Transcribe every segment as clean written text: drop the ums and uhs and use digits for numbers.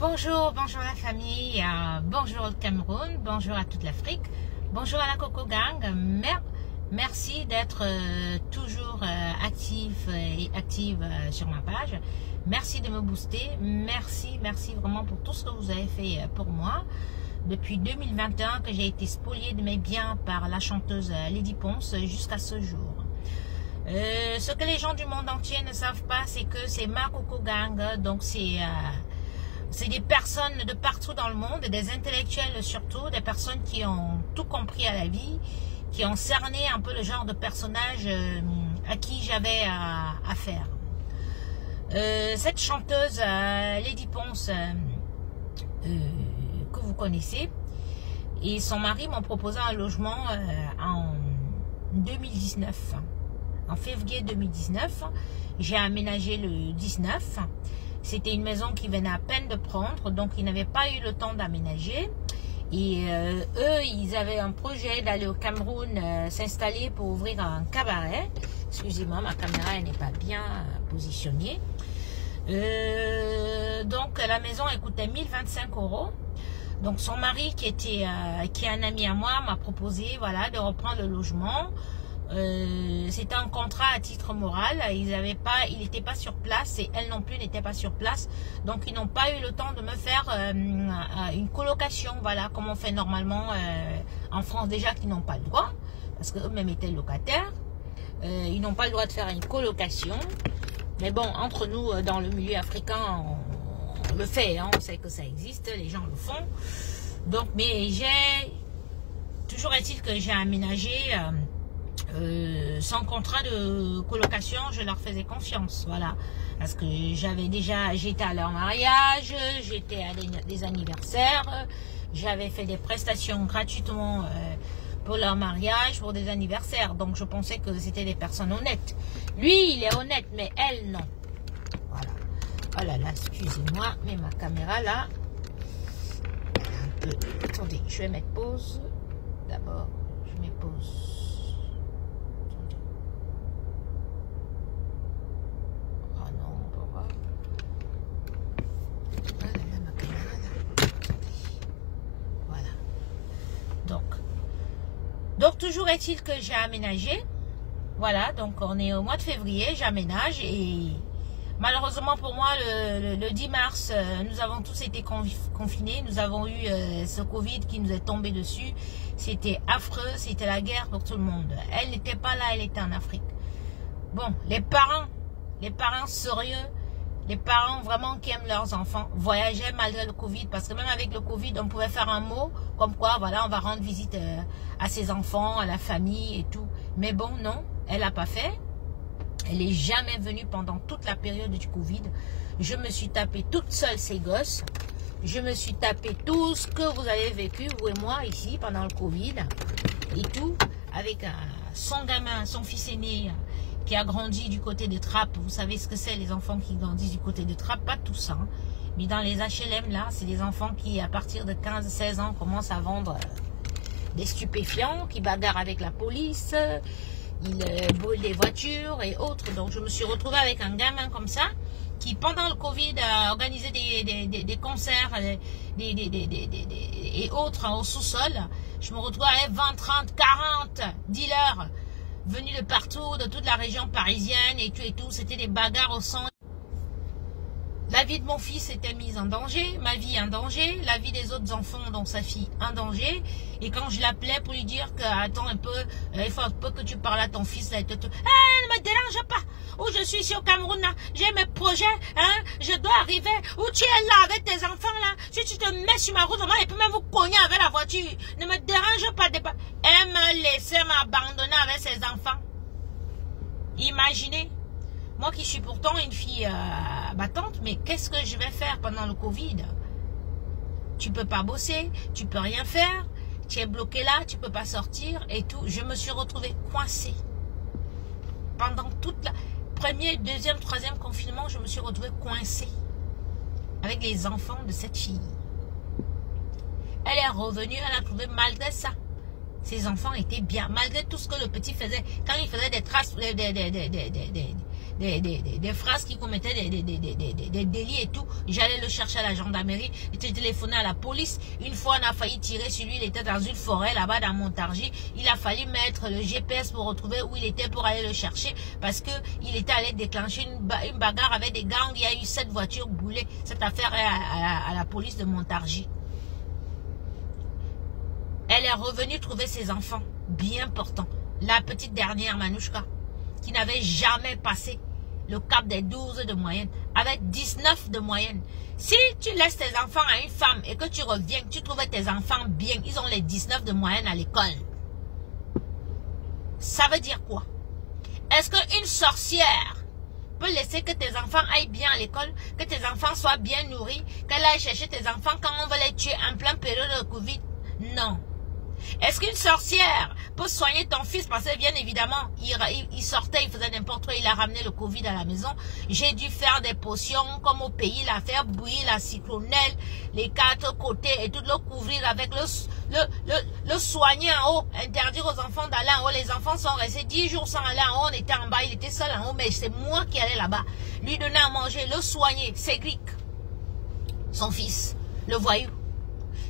Bonjour, bonjour la famille, bonjour le Cameroun, bonjour à toute l'Afrique, bonjour à la Coco Gang. Merci d'être toujours actif et active sur ma page. Merci de me booster. Merci vraiment pour tout ce que vous avez fait pour moi. Depuis 2021 que j'ai été spoliée de mes biens par la chanteuse Lady Ponce jusqu'à ce jour. Ce que les gens du monde entier ne savent pas, c'est que c'est ma Coco Gang, donc c'est des personnes de partout dans le monde, des intellectuels surtout, des personnes qui ont tout compris à la vie, qui ont cerné un peu le genre de personnage à qui j'avais affaire. Cette chanteuse, Lady Ponce, que vous connaissez, et son mari m'ont proposé un logement en 2019. En février 2019, j'ai aménagé le 19. C'était une maison qui venait à peine de prendre, donc ils n'avaient pas eu le temps d'aménager. Et eux, ils avaient un projet d'aller au Cameroun s'installer pour ouvrir un cabaret. Excusez-moi, ma caméra n'est pas bien positionnée. Donc la maison elle coûtait 1025 €. Donc son mari qui est un ami à moi m'a proposé de reprendre le logement. C'était un contrat à titre moral. Il n'était pas sur place et elle non plus n'était pas sur place, donc ils n'ont pas eu le temps de me faire une colocation, comme on fait normalement en France, déjà qu'ils n'ont pas le droit parce qu'eux-mêmes étaient locataires. Ils n'ont pas le droit de faire une colocation, mais bon, entre nous dans le milieu africain on le fait, on sait que ça existe, les gens le font. Donc mais toujours est-il que j'ai aménagé sans contrat de colocation. Je leur faisais confiance, parce que j'étais à leur mariage, j'étais à des anniversaires, j'avais fait des prestations gratuitement pour leur mariage, pour des anniversaires, donc je pensais que c'était des personnes honnêtes. Lui il est honnête, mais elle non. Oh là là, excusez-moi, mais ma caméra là un peu. Attendez, je vais mettre pause d'abord. Je mets pause. Donc toujours est-il que j'ai aménagé. Donc on est au mois de février, j'aménage et malheureusement pour moi le 10 mars, nous avons tous été confinés. Nous avons eu ce Covid qui nous est tombé dessus. C'était affreux, c'était la guerre pour tout le monde. Elle n'était pas là, elle était en Afrique. Bon, les parents sérieux, les parents vraiment qui aiment leurs enfants voyageaient malgré le Covid, parce que même avec le Covid, on pouvait faire un mot comme quoi, on va rendre visite à ses enfants, à la famille et tout. Mais bon, non, elle n'a pas fait. Elle n'est jamais venue pendant toute la période du Covid. Je me suis tapé toute seule ces gosses. Je me suis tapé tout ce que vous avez vécu, vous et moi, ici, pendant le Covid et tout, avec son gamin, son fils aîné, qui a grandi du côté de Trappes. Vous savez ce que c'est, les enfants qui grandissent du côté de Trappes, pas tout ça. Mais dans les HLM, là, c'est des enfants qui, à partir de 15-16 ans, commencent à vendre des stupéfiants, qui bagarrent avec la police, ils brûlent des voitures et autres. Donc, je me suis retrouvée avec un gamin comme ça, qui, pendant le Covid, a organisé des concerts et autres au sous-sol. Je me retrouvais avec 20, 30, 40 dealers venus de partout, de toute la région parisienne et tout. C'était des bagarres au sang. La vie de mon fils était mise en danger, ma vie en danger, la vie des autres enfants, dont sa fille, en danger. Et quand je l'appelais pour lui dire que, attends un peu, il faut un peu que tu parles à ton fils, là, ne me dérange pas. Où je suis ici au Cameroun, j'ai mes projets, je dois arriver. Où tu es là avec tes enfants, là. Si tu te mets sur ma route, il peut même vous cogner avec la voiture. Ne me dérange pas. Elle me laissait m'abandonner avec ses enfants. Imaginez. Moi qui suis pourtant une fille battante, mais qu'est-ce que je vais faire pendant le Covid? Tu peux pas bosser, tu peux rien faire, tu es bloqué là, tu peux pas sortir et tout. Je me suis retrouvée coincée. Pendant toute la premier, deuxième, troisième confinement, je me suis retrouvée coincée avec les enfants de cette fille. Elle est revenue, elle a trouvé malgré ça. Ses enfants étaient bien, malgré tout ce que le petit faisait. Quand il faisait des traces, des phrases qui commettaient des délits et tout, j'allais le chercher à la gendarmerie, j'étais téléphoné à la police. Une fois, on a failli tirer sur lui, il était dans une forêt là-bas dans Montargis. Il a fallu mettre le GPS pour retrouver où il était pour aller le chercher parce qu'il était allé déclencher une bagarre avec des gangs. Il y a eu 7 voitures brûlées. Cette affaire est à la police de Montargis. Elle est revenue trouver ses enfants, bien portants. La petite dernière, Manouchka, qui n'avait jamais passé le cap des 12 de moyenne, avec 19 de moyenne. Si tu laisses tes enfants à une femme et que tu reviens, tu trouves tes enfants bien, ils ont les 19 de moyenne à l'école. Ça veut dire quoi? Est-ce qu'une sorcière peut laisser que tes enfants aillent bien à l'école, que tes enfants soient bien nourris, qu'elle aille chercher tes enfants quand on va les tuer en plein période de Covid? Non. Est-ce qu'une sorcière peut soigner ton fils? Parce que bien évidemment, il sortait, il faisait n'importe quoi, il a ramené le Covid à la maison. J'ai dû faire des potions comme au pays, la faire bouillir, la citronnelle, les 4 côtés et tout le couvrir avec le soigner en haut, interdire aux enfants d'aller en haut. Les enfants sont restés 10 jours sans aller en haut, on était en bas, il était seul en haut, mais c'est moi qui allais là-bas. Lui donner à manger, le soigner, c'est Greek. Son fils, le voyou.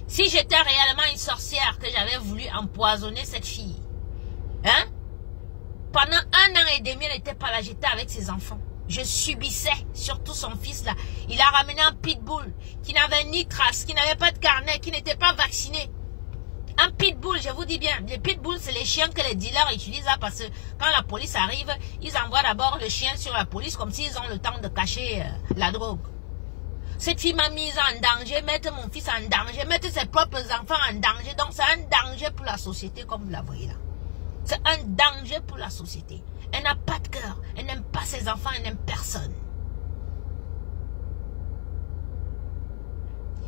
Si j'étais réellement une sorcière que j'avais voulu empoisonner cette fille, hein? Pendant 1 an et demi, elle n'était pas là, j'étais avec ses enfants. Je subissais, surtout son fils là. Il a ramené un pitbull qui n'avait ni trace, qui n'avait pas de carnet, qui n'était pas vacciné. Un pitbull, je vous dis bien, les pitbulls, c'est les chiens que les dealers utilisent là parce que quand la police arrive, ils envoient d'abord le chien sur la police comme s'ils ont le temps de cacher la drogue. Cette fille m'a mise en danger, mettre mon fils en danger, mettre ses propres enfants en danger. Donc c'est un danger pour la société comme vous la voyez là. C'est un danger pour la société. Elle n'a pas de cœur, elle n'aime pas ses enfants, elle n'aime personne.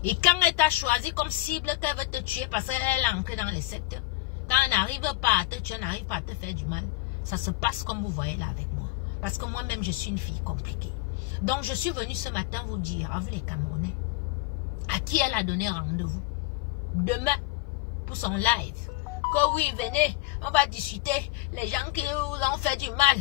Et quand elle t'a choisi comme cible qu'elle veut te tuer parce qu'elle est ancrée dans les sectes, quand elle n'arrive pas à te tuer, elle n'arrive pas à te faire du mal, ça se passe comme vous voyez là avec moi. Parce que moi-même je suis une fille compliquée. Donc, je suis venue ce matin vous dire, à vous les Camerounais, à qui elle a donné rendez-vous demain pour son live. Que oui, venez, on va discuter, les gens qui vous ont fait du mal,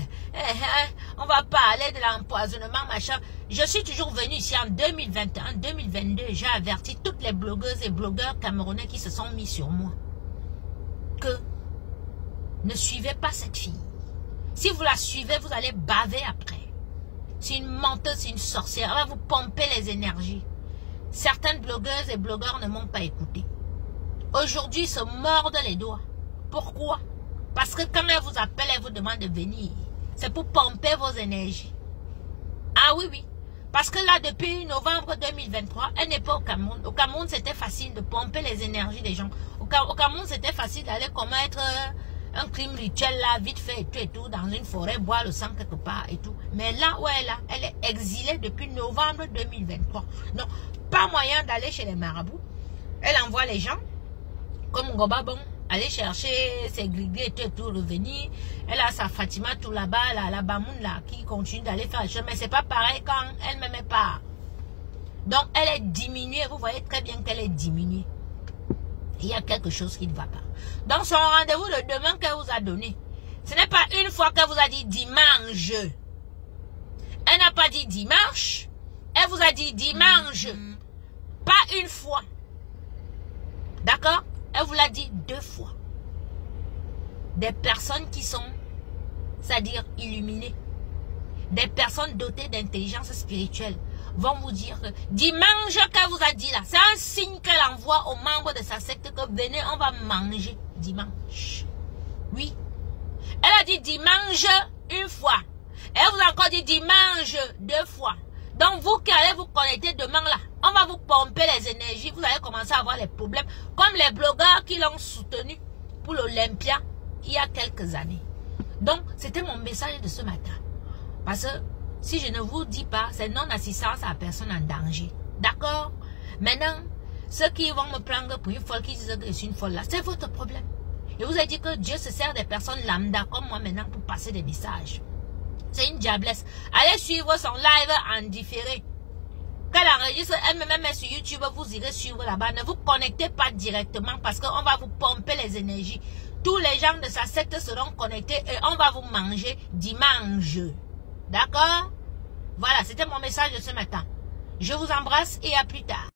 on va parler de l'empoisonnement, machin. Je suis toujours venue ici en 2021, 2022, j'ai averti toutes les blogueuses et blogueurs camerounais qui se sont mis sur moi que ne suivez pas cette fille. Si vous la suivez, vous allez baver après. C'est une menteuse, c'est une sorcière. Elle va vous pomper les énergies. Certaines blogueuses et blogueurs ne m'ont pas écouté. Aujourd'hui, ils se mordent les doigts. Pourquoi? Parce que quand elle vous appelle, elle vous demande de venir. C'est pour pomper vos énergies. Ah oui, oui. Parce que là, depuis novembre 2023, elle n'est pas au Cameroun. Au Cameroun, c'était facile de pomper les énergies des gens. Au Cameroun, c'était facile d'aller commettre un crime rituel là, vite fait et tout, dans une forêt, boire le sang quelque part et tout. Mais là où elle est exilée depuis novembre 2023. Donc, pas moyen d'aller chez les marabouts. Elle envoie les gens, comme Ngobabon, aller chercher ses grigris et tout, revenir. Elle a sa Fatima tout là-bas, la Bamoun là, qui continue d'aller faire les choses. Mais c'est pas pareil quand elle ne m'aimait pas. Donc, elle est diminuée. Vous voyez très bien qu'elle est diminuée. Il y a quelque chose qui ne va pas. Donc, son rendez-vous de demain qu'elle vous a donné, ce n'est pas une fois qu'elle vous a dit dimanche. Elle n'a pas dit dimanche. Elle vous a dit dimanche. Pas une fois. D'accord? Elle vous l'a dit 2 fois. Des personnes qui sont, c'est-à-dire illuminées, des personnes dotées d'intelligence spirituelle, vont vous dire que dimanche qu'elle vous a dit là, c'est un signe qu'elle envoie aux membres de sa secte que venez, on va manger dimanche. Oui. Elle a dit dimanche 1 fois. Elle vous a encore dit dimanche 2 fois. Donc vous qui allez vous connecter demain là, on va vous pomper les énergies, vous allez commencer à avoir les problèmes. Comme les blogueurs qui l'ont soutenu pour l'Olympia il y a quelques années. Donc c'était mon message de ce matin. Parce que si je ne vous dis pas, c'est non-assistance à la personne en danger. D'accord? Maintenant, ceux qui vont me prendre pour une folle, qui disent que je suis une folle là, c'est votre problème. Je vous ai dit que Dieu se sert des personnes lambda comme moi maintenant pour passer des messages. C'est une diablesse. Allez suivre son live en différé. Quand elle enregistre, elle me met sur YouTube, vous irez suivre là-bas. Ne vous connectez pas directement parce qu'on va vous pomper les énergies. Tous les gens de sa secte seront connectés et on va vous manger dimanche. D'accord? Voilà, c'était mon message de ce matin. Je vous embrasse et à plus tard.